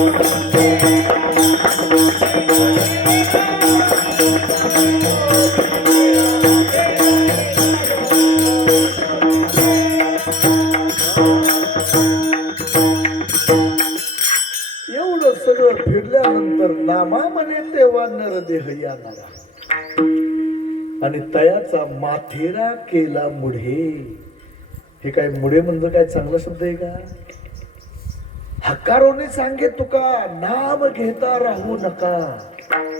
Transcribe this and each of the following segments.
एवढं सगळं फिरल्यानंतर नामा म्हणे तेव्हा नरदेह येणारा आणि तयाचा माथेरा केला मुढे. हे काय मुढे म्हणजे काय चांगला शब्द आहे का? हकारोने सांगे तुका नाम घेता राहू नका.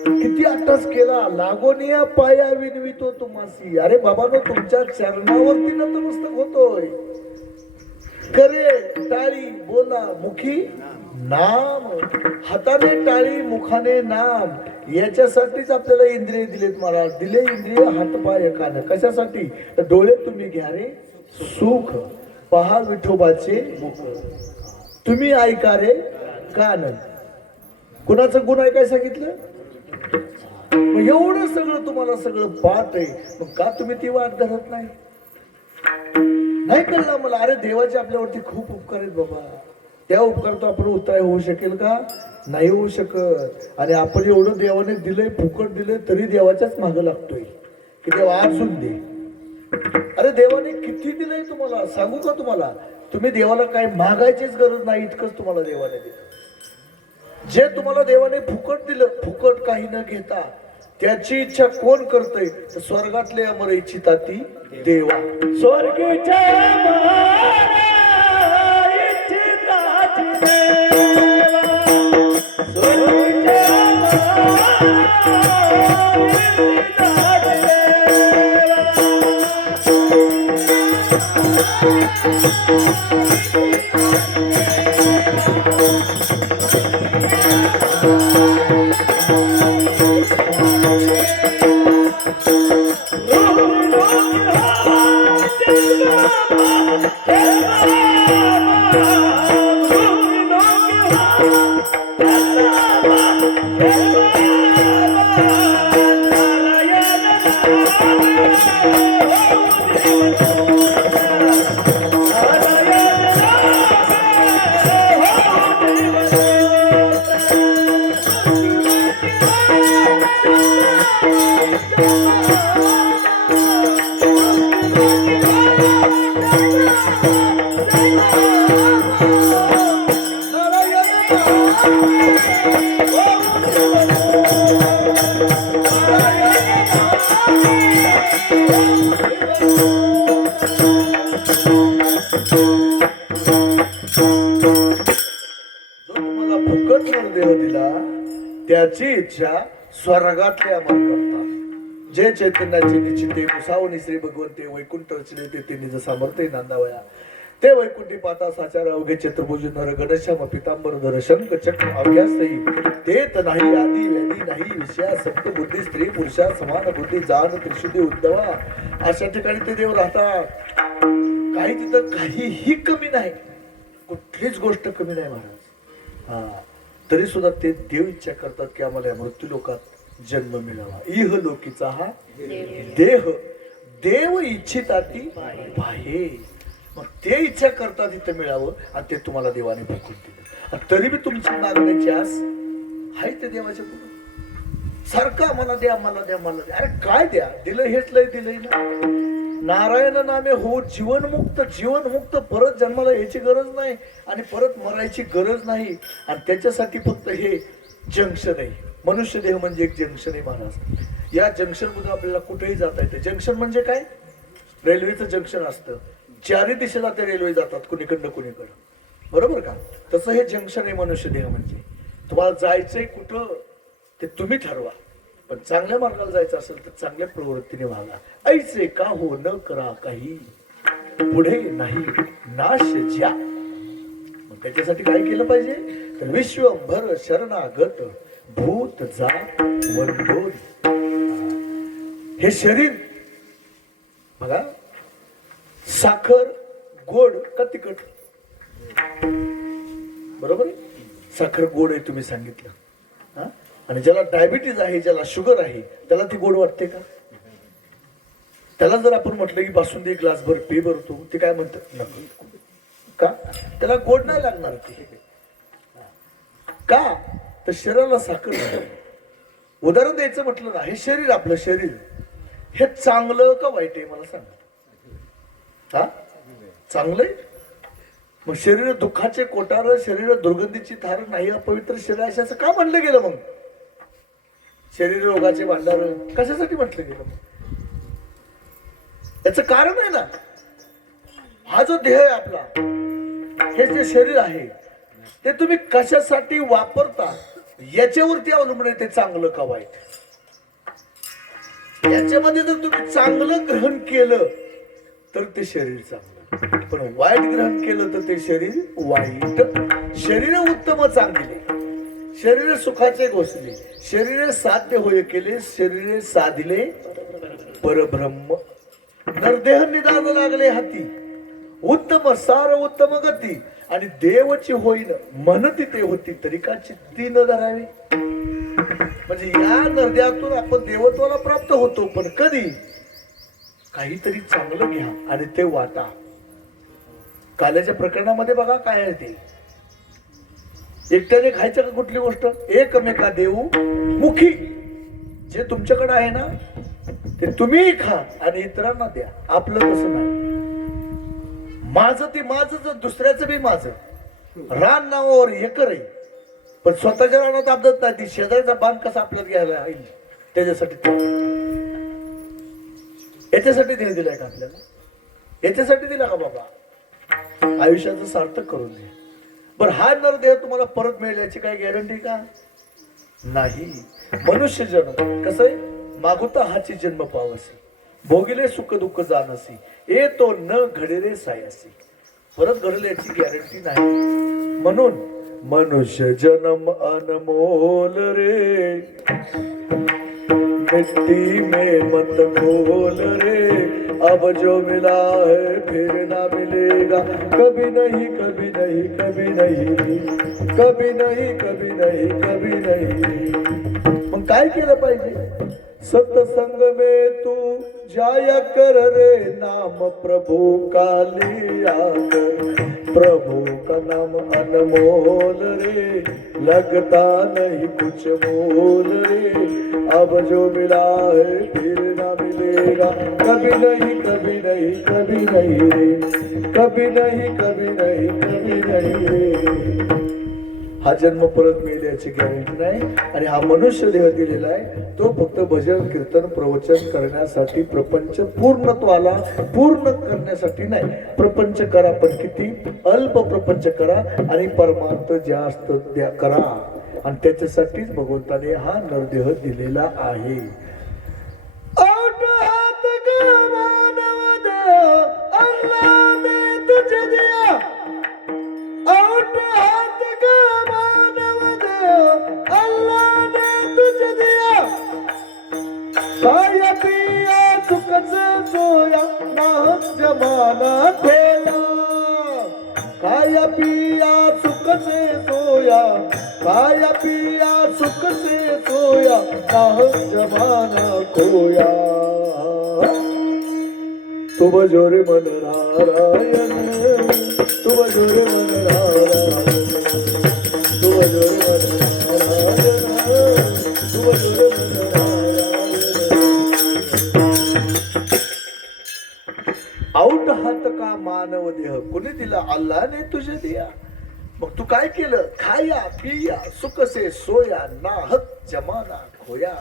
किती अट्टास केला लागोनिया पाया विनवितो तुम्हासी. अरे बाबानो तुमच्या चरणावरती नतमस्तक होतोय. करे टाळी बोला मुखी नाम. हाताने टाळी मुखाने नाम. याच्यासाठीच आपल्याला इंद्रिय दिलेत महाराज. दिले इंद्रिय हात पाय कान. कशासाठी? तर डोळे तुम्ही घ्या रे सुख पहा विठोबाचे मुख. तुम्ही ऐका रे कान. कुणाचं गुण ऐकाय सांगितलं? एवढं सगळं तुम्हाला सगळं पाठ आहे, मग का तुम्ही ती वाट धरत नाही? नाही कळलं मला. अरे देवाचे आपल्यावरती खूप उपकार आहेत बाबा. त्या उपकार तो आपण उताय होऊ शकेल का? नाही होऊ शकत. आणि आपण एवढं देवाने दिलंय, फुकट दिलंय, तरी देवाच्याच मागं लागतोय की देवा अजून दे. अरे देवाने किती दिलंय तुम्हाला सांगू का तुम्हाला? तुम्ही देवाला काय मागायचीच गरज नाही, इतकंच तुम्हाला देवाने दिलं. जे तुम्हाला देवाने फुकट दिलं, फुकट काही न घेता त्याची इच्छा कोण करतय? तर स्वर्गातले अमर इच्छिता ती देवा. स्वर्गीच्या त्याची इच्छा स्वर्गातले अमर करतात. जे चैतन्याची निश्चिते मुसावणी श्री भगवंते वैकुंठ रचले ते निज सामर्थ्य नांदावया. ते वैकुंठी पाता साचार अवघे चतुर्भुज नर गणश्याम पितांबर धर शंख चक्र अभ्यासही तेत नाही आदी व्याधी नाही विषया सप्त बुद्धी स्त्री पुरुषा समान बुद्धी जाण त्रिशुद्धी उद्धवा. अशा ठिकाणी ते देव राहतात. काही तिथं काहीही कमी नाही, कुठलीच गोष्ट कमी नाही महाराज. तरी सुद्धा ते देव इच्छा करतात की आम्हाला या मृत्यू लोकात जन्म मिळावा. इह लोकीचा हा देह देव इच्छिताती पाहे. मग ते इच्छा करतात इथं मिळावं आणि ते तुम्हाला देवाने भुकून दिलं. तरी बी तुमची मागण्याची आस आहे ते देवाच्या पुढे. सारखं आम्हाला द्या, आम्हाला द्या, आम्हाला द्या. अरे काय द्या? दिलं हेच लय दिलंय ना. नारायण नामे हो जीवनमुक्त. जीवनमुक्त परत जन्माला यायची गरज नाही आणि परत मरायची गरज नाही. आणि त्याच्यासाठी फक्त हे जंक्शन आहे. मनुष्य देह म्हणजे एक जंक्शन आहे महाराज. या जंक्शन मधून आपल्याला कुठेही जाता येते. जंक्शन म्हणजे काय? रेल्वेचं जंक्शन असतं. चारी दिशेला ते रेल्वे जातात, कुणीकडनं कुणीकडं, बरोबर का? तसं हे जंक्शन आहे मनुष्य देह म्हणजे. तुम्हाला जायचंय कुठं ते तुम्ही ठरवा. पण चांगल्या मार्गाला जायचं असेल तर चांगल्या प्रवृत्तीने वागा. ऐसे का हो न करा काही पुढे नाही नाश ज्या. मग त्याच्यासाठी काय केलं पाहिजे? तर विश्वभर शरणागत भूत जा वंदोरी. हे शरीर बघा, साखर गोड का तिखट? बरोबर आहे, साखर गोड आहे तुम्ही सांगितलं. आणि ज्याला डायबिटीज आहे, ज्याला शुगर आहे, त्याला ती गोड वाटते का? त्याला जर आपण म्हटलं की बासुंदी ग्लास भर पे भरतो, ते काय म्हणतात? नको का? त्याला गोड नाही लागणार. ती का तर शरीराला साखर नाही. उदाहरण द्यायचं म्हटलं ना, हे शरीर, आपलं शरीर हे चांगलं का वाईट आहे मला सांग. हा, चांगलंय. मग शरीर दुःखाचे कोटार, शरीर दुर्गंधीची धार, नाही अपवित्र शरीर अशाचं का म्हणलं गेलं मग? शरीर रोगाचे भांडार कशासाठी म्हटलं गेलं मग? याच कारण आहे ना, हा जो देह आहे आपला, हे जे शरीर आहे ते तुम्ही कशासाठी वापरता याच्यावरती अवलंबून आहे ते चांगलं का वाईट. याच्यामध्ये जर तुम्ही चांगलं ग्रहण केलं तर ते शरीर चांगलं, पण वाईट ग्रहण केलं तर ते शरीर वाईट. शरीर उत्तम चांगले, शरीर सुखाचे घोषले, शरीर साध्य होय केले, शरीर साधिले परब्रह्म. नरदेह निदान लागले हाती, उत्तम सार उत्तम गती, आणि देवची होईन म्हणती ते होती तरी का चित्ती न धरावी. म्हणजे या नरद्यातून आपण देवत्वाला प्राप्त होतो, पण कधी? काहीतरी चांगलं घ्या आणि ते वाटा. काल्याच्या प्रकरणामध्ये बघा काय आहे ते, एकट्याने खायचं का कुठली गोष्ट? एकमेका देऊ मुखी. जे तुमच्याकडे आहे ना ते तुम्ही खा आणि इतरांना द्या. आपलं तसं नाही. माझं ते माझं, दुसऱ्याचं बी माझं. रान नावावर एकर आहे, पण स्वतःच्या रानात आपदत नाही. ती शेजारचा बांध कसा आपल्याला घ्यायला येईल त्याच्यासाठी, याच्यासाठी देह दिलाय का आपल्याला? याच्यासाठी दिला का बाबा? आयुष्याचं सार्थक करून दे. बरं, हा नरदेह तुम्हाला परत मिळेल याची काही गॅरंटी का? नाही. मनुष्य जन्म कसं आहे? मागुता हाची जन्म पावसी, भोगिले सुख दुःख जाणसी, ए तो न घडेरे सायासी. परत घडेल याची गॅरंटी नाही. म्हणून मनुष्य जन्म अनमोल रे, मिट्टी में मत घोल रे, अब जो मिला है फिर ना मिलेगा, कभी नहीं कभी नहीं कभी नहीं, कभी नहीं कभी नहीं कभी नहीं. मग काय केलं पाहिजे? सत्संग में तू जाया कर रे, नाम प्रभु का लिया कर, प्रभु का नाम अनमोल रे, लगता नहीं कुछ मोल रे, अब जो मिला है फिर ना मिलेगा, कभी नहीं कभी नहीं कभी नहीं रे, कभी नहीं कभी नहीं कभी नहीं रे. हा जन्म परत मिळेल याची गॅरंटी नाही. आणि हा मनुष्य देह दिलेला आहे तो फक्त भजन कीर्तन प्रवचन करण्यासाठी, प्रपंच पूर्णत्वाला पूर्ण करण्यासाठी नाही. प्रपंच करा पण किती? अल्प प्रपंच करा आणि परमार्थ जास्त द्या करा. आणि त्याच्यासाठीच भगवंताने हा नरदेह दिलेला आहे. अल्लाह ने तुझे दिया, अल्लाह ने तुझे दिया, खाया पिया सुख से सोया, ना जमाना खोया. खाया पिया सुख से सोया, खाया पिया सुख से सोया, ना जमाना खोया. तुम जोर मन नारायण, तुम जोर मन नारायण, तुम जोर मन नारायण, तुम जोर मन नारायण. आउट हात का मानव देह, कुणी दिला? अल्लाने तुझे दिया. मग तू काय केलं? खाया पिया सुख से सोया, नाहक जमाना खोया.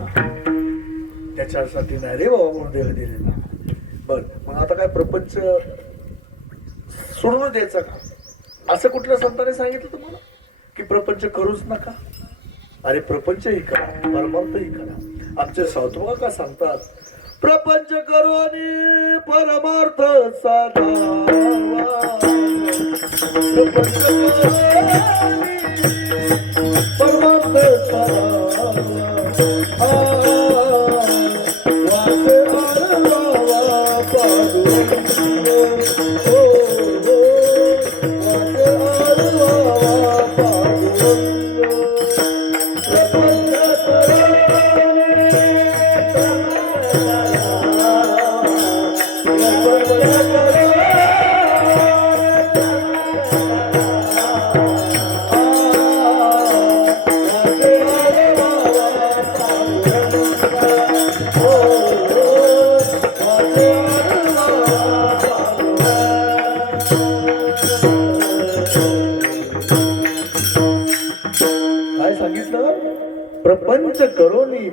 त्याच्यासाठी नाही रे बाबा म्हणून देह दिलेला. बर, मग आता काय प्रपंच सोडून द्यायचा का? असं कुठल्या संतांनी सांगितलं तुम्हाला की प्रपंच करूच नका? अरे प्रपंचही करा, परमार्थही करा. आमचे साधू का सांगतात, प्रपंच करू आणि परमार्थ साधावा. प्रपंच करू परमार्थ साधावा.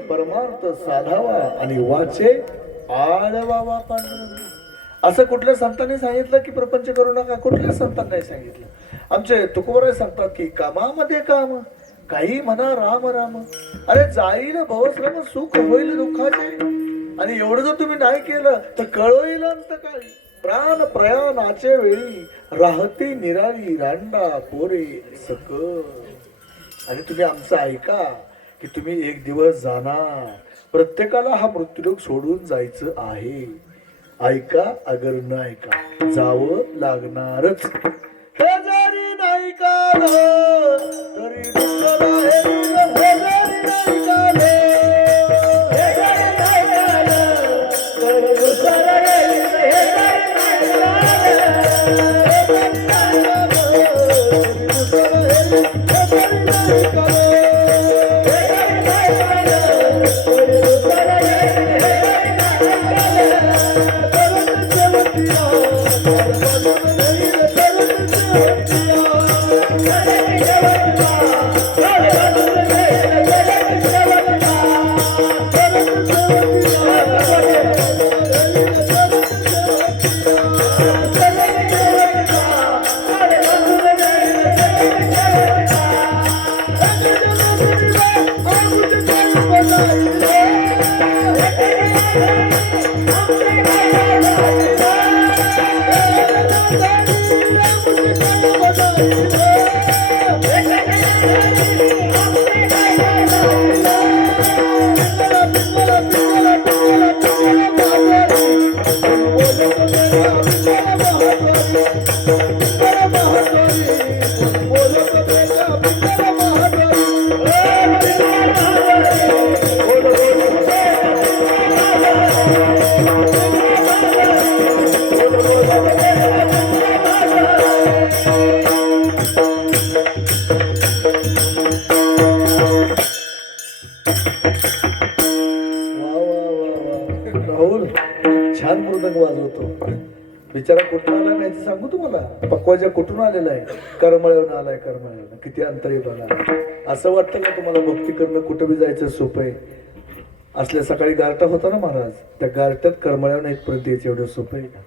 परमार्थ साधावा आणि वाचे आळवावा पांडुरंग. असं कुठल्या संतांनी सांगितलं की प्रपंच करू नका? कुठल्या संतांनी नाही सांगितलं. आमचे तुकोबराय सांगतात की कामामध्ये काम, काही म्हणा राम राम. अरे जाईल भवश्रम सुख होईल दुःखाचे, आणि एवढं जर तुम्ही नाही केलं तर कळोईल अंत काही. प्राण प्रयाणाचे वेळी राहते निराळी रांडा पोरे सक. आणि तुम्ही आमचं ऐका की तुम्ही एक दिवस जाणार, प्रत्येकाला हा मृत्यूलोक सोडून जायचं आहे. ऐका, अगर न ऐका जावं लागणारच. हे जरी नाही कालं तरी दुसरं हे दिलं. हे जरी नाही कालं, हे जरी नाही कालं तरी दुसरं हे दिलं. हे जरी नाही कालं, हे जरी नाही कालं तरी दुसरं हे दिलं. हे जरी नाही कालं, हे जरी नाही कालं तरी दुसरं हे दिलं. हे जरी नाही छान मृदंग वाजवतो बिचारा. कुठून आलाय माहिती सांगू तुम्हाला? पक्वाजा कुठून आलेला आहे? करमळ्यावरून आलाय. करमळ्यावरून किती अंतरी बघा. असं वाटतं का तुम्हाला भक्ती करणं कुठं बी जायचं सोपं आहे? असल्या सकाळी गारटा होता ना महाराज, त्या गारट्यात करमळ्यावरून इथपर्यंत यायचं एवढं सोपं आहे का?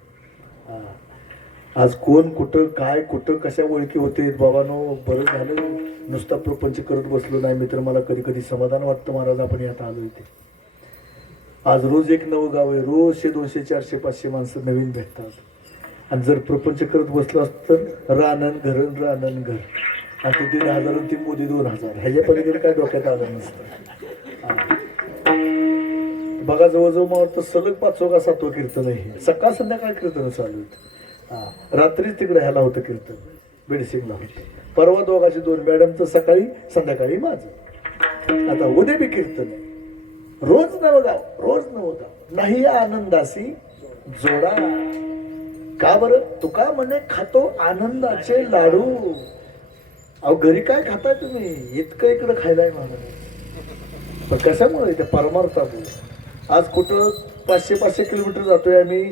आज कोण कुठं काय कुठं कशा ओळखी होते बाबांनो. बरं झालं नुसता प्रपंच करत बसलो नाही. मित्र मला कधी कधी समाधान वाटतं महाराज आपण यात आलो इथे. आज रोज एक नवं गाव आहे. रोज 100 200 400 500 माणसं नवीन भेटतात. आणि जर प्रपंच करत बसलो असतं तर रानन घर रानन घर, आणि ते 1,500 आणि ती मोदी 2,000, ह्याच्या पलीकडे काय डोक्यात आलं नसतं. बघा जवळजवळ मला वाटतं सलग 5 का 7 कीर्तन आहे. सकाळ संध्याकाळ कीर्तन चालू आहेत. रात्रीच तिकडे ह्याला होतं कीर्तन, बेडसिंगला होतं. परवा दोघाची 2 मॅडमचं सकाळी संध्याकाळी माझं. आता उद्या बी कीर्तन. रोज नवं गाव, रोज नवं गाव. नाही आनंदासी जोडा. का बरं? तुका म्हणे खातो आनंदाचे लाडू. अहो घरी काय खाताय तुम्ही? इतकं इकडं खायलाय मला. पण कशामुळे? त्या परमार्थामुळे. आज कुठं 500-500 किलोमीटर जातोय आम्ही,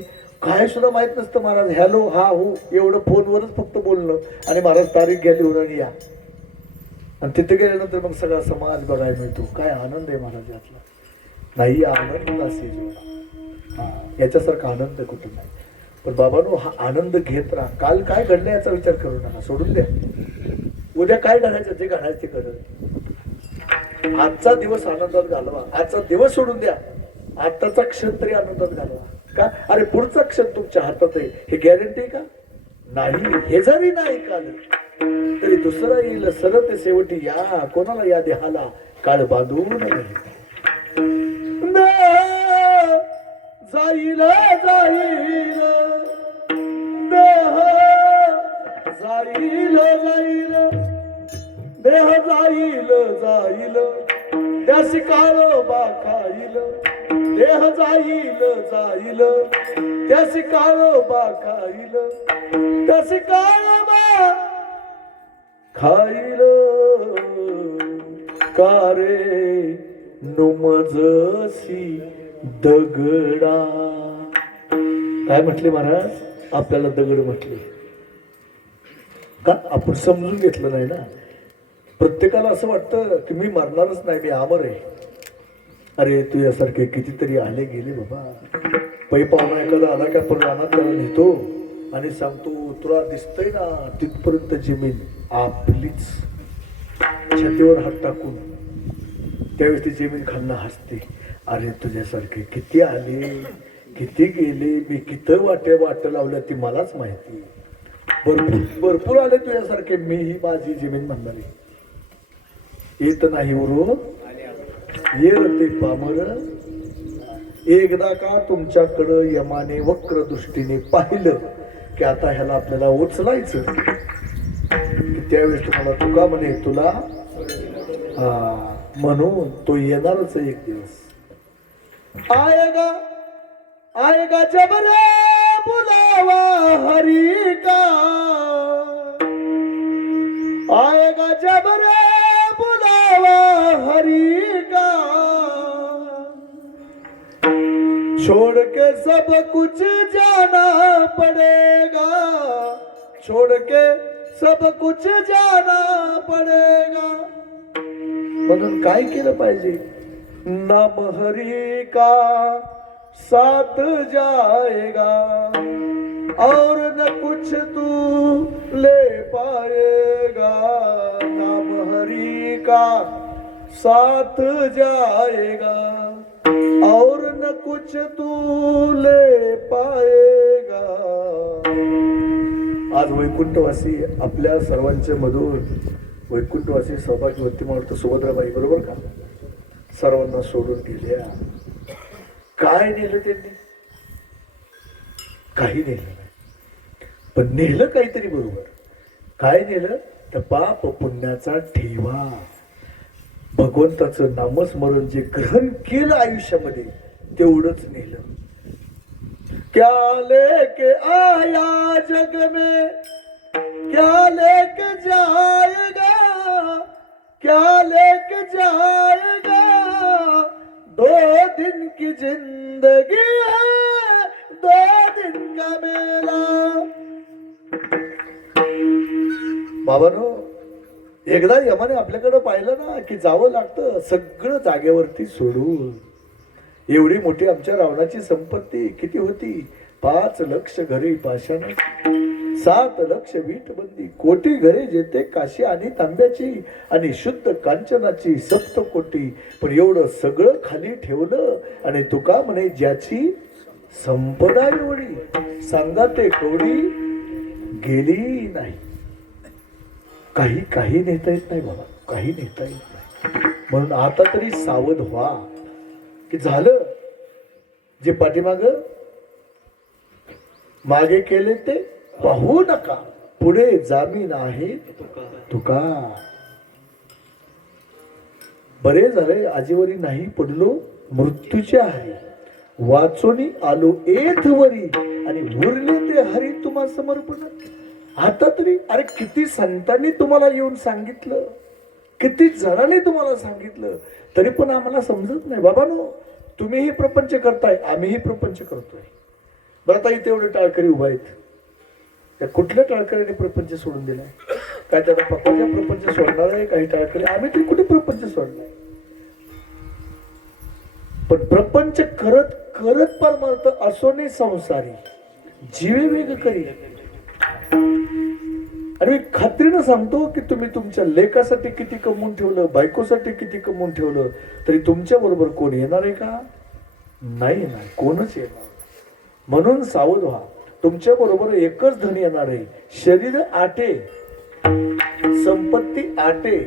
काय सुद्धा माहित नसतं महाराज. हॅलो हा हो एवढं फोनवरच फक्त बोलणं, आणि महाराज तारीख घ्या लिहून या. आणि तिथे गेल्यानंतर मग सगळा समाज बघायला मिळतो. काय आनंद आहे महाराज यातला. नाही आनंद असे जेवढा, याच्यासारखा आनंद कुठे नाही. पण बाबांनो हा आनंद घेत राहा. काल काय घडलं याचा विचार करू नका, सोडून द्या. उद्या काय घडायचं जे घडायचं ते घडत. आजचा दिवस आनंदात घालवा. आजचा दिवस सोडून द्या, आताचा क्षण तरी आनंदात घालवा. का? अरे पुढचा क्षण तुमच्या हातात आहे हे गॅरंटी का? नाही. हे जरी नाही काल तरी दुसरा येईल सरत शेवटी. या कोणाला या देहाला काळ बांधून जाईल जाईल देह जाईल जाईल देह जाईल जाईल त्यासी काळोबा खाईल. देह जाईल जाईल त्यासी काळोबा खाईल. त्यासी काळोबा खाईल. कारे नुमजसी दगडा. काय म्हटले महाराज? आपल्याला दगड म्हटले का? आपण समजून घेतलं नाही ना. प्रत्येकाला असं वाटतं की मी मरणारच नाही, मी अमर आहे. अरे तुझ्यासारखे कितीतरी आले गेले बाबा. पै पाहुणा एखादा आला का पण रानात त्याला नेतो आणि सांगतो तुला दिसतंय ना तिथपर्यंत जमीन आपलीच. छातीवर हात टाकून त्यावेळेस ती जमीन खाल्ला हसते. अरे तुझ्यासारखे किती आले किती गेले, मी किती वाट लावल्या ती मलाच माहिती. भरपूर आले तुझ्यासारखे, मी ही माझी जमीन म्हणणारी. येत नाही उरो ये ते पामर. एकदा का तुमच्याकडं यमाने वक्र दृष्टीने पाहिलं की आता ह्याला आपल्याला उचलायचं, त्यावेळेस तुम्हाला तुका म्हणे तुला म्हणून तो येणारच एक दिवस. आएगा जब रे बुलावा हरि का, आएगा जब रे बुलावा हरि का, छोड़ के सब कुछ जाना पड़ेगा, छोड़ के सब कुछ जाना पड़ेगा. म्हणून काय केलं पाहिजे? नाम हरि का साथ जाएगा और न कुछ तू ले पाएगा. नाम हरि का साथ जाएगा और न कुछ तू ले पाएगा. आज वैकुंठवासी आपल्या सर्वांच्या मधून वैकुंठवासी सौभाग्यवती म्हणतो सुभद्राबाई, बरोबर का? सर्वांना सोडून गेल्या. काय नेलं त्यांनी? काही नेलं नाही, पण नेलं काहीतरी बरोबर. काय नेलं? तर पाप पुण्याचा ठेवा. भगवंताचं नामस्मरण जे ग्रहण केलं आयुष्यामध्ये तेवढंच नेलं. क्या लेके आया जग में क्या लेके जाएगा, क्या लेके जाएगा. 2 दिन की जिंदगी है 2 दिन का मेला. बाबांनो, एकदा यमाने आपल्याकडे पाहिलं ना की जावं लागतं सगळं जागेवरती सोडून. एवढी मोठी आमच्या रावणाची संपत्ती किती होती? 5 लक्ष घरे पाषाण, 7 लक्ष वीटबंदी, कोटी घरे जेथे काशी आणि तांब्याची आणि शुद्ध कांचनाची 7 कोटी. पण एवढं सगळं खाली ठेवलं आणि तुका म्हणे ज्याची संपदा एवढी सांगा ते कोडी गेली नाही. काही नेता येत नाही बाबा, काही नेता येत नाही. म्हणून आता तरी सावध व्हा की झालं जे पाठीमाग मागे केले ते पाहू नका, पुढे जामीन आहे तुका. बरे झाले आजीवरी नाही पडलो मृत्यूच्या हरी, वाचोनी आलो एथवरी आणि उरले ते हरी तुम्हा समर्पण. आता तरी अरे किती संतांनी तुम्हाला येऊन सांगितलं, किती जणांनी तुम्हाला सांगितलं, तरी पण आम्हाला समजत नाही. बाबांनो, तुम्हीही प्रपंच करताय, आम्हीही प्रपंच करतोय. बरं आता इथे एवढे टाळकरी उभा आहेत, त्या कुठल्या टाळकऱ्याने प्रपंच सोडून दिलाय? काय त्याला पप्पाच्या प्रपंच सोडणार आहे काही टाळकरी? आम्ही तरी कुठे प्रपंच सोडलाय? पण प्रपंच करत करत परमार्थ असोने संसारी जीवे वेग करी. आणि मी खात्रीनं सांगतो की तुम्ही तुमच्या लेकासाठी किती कमवून ठेवलं, बायकोसाठी किती कमवून ठेवलं, तरी तुमच्या बरोबर कोण येणार आहे का? नाही, कोणच येणार. म्हणून सावध व्हा. तुमच्या बरोबर एकच धन येणार आहे. शरीर आटे, संपत्ती आटे,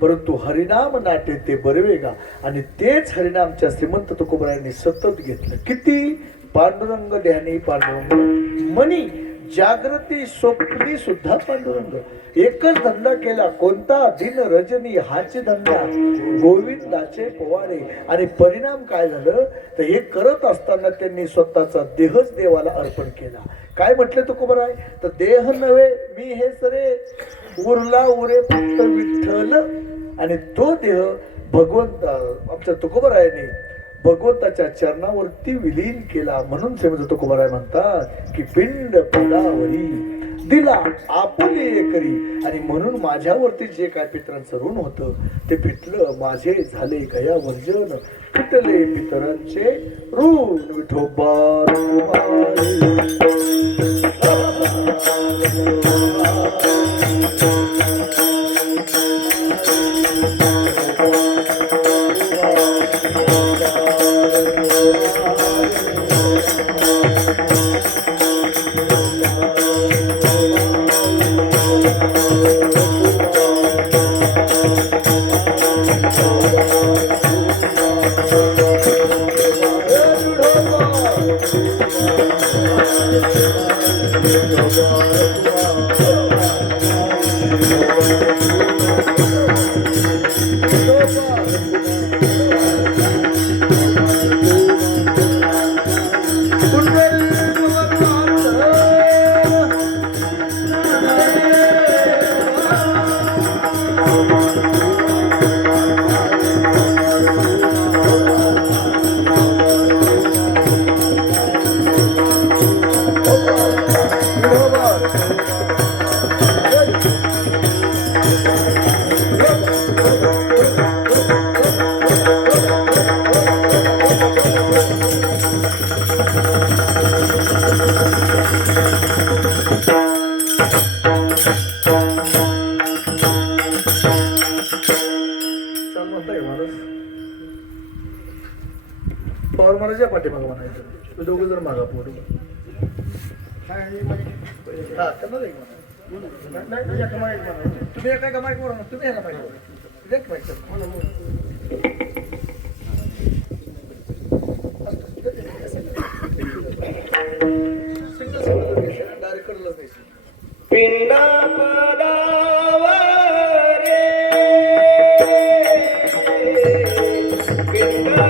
परंतु हरिनाम नाटे ते बरवेगा. आणि तेच हरिनामच्या श्रीमंत तुकोबरायांनी सतत घेतलं. किती? पांडुरंग ध्यानी पांडुरंग मनी, जागृती स्वप्नी सुद्धा पांडुरंग. एकच धंदा केला, कोणता? दिन रजनी हाचे धंदा गोविंदाचे पोवाडे. आणि परिणाम काय झालं तर हे करत असताना त्यांनी स्वतःचा देहच देवाला अर्पण केला. काय म्हटले तुकोबराय? तर देह नव्हे मी हे सरे, उरला उरे फक्त विठ्ठल. आणि तो देह भगवंत आमच्या तुकोबरायाने भगवंताच्या चरणावरती विलीन केला. म्हणून श्रीमंत तुकोबराय म्हणतात की पिंड पदावरी दिला आपले एकरी, आणि म्हणून माझ्यावरती जे काय पितरांचं ऋण होतं ते पिटलं, माझे झाले गया वर्जन, पिटले पितरांचे ऋण. विठोबा पवार महाराज पाठीमागं म्हणायचं, तू दोघं जर मागा पोटू तुम्ही एका कमाई करू ना, तुम्ही एका माहिती डायरेक्ट करलंच नाही. पिंडा पडावा रे, पिंडा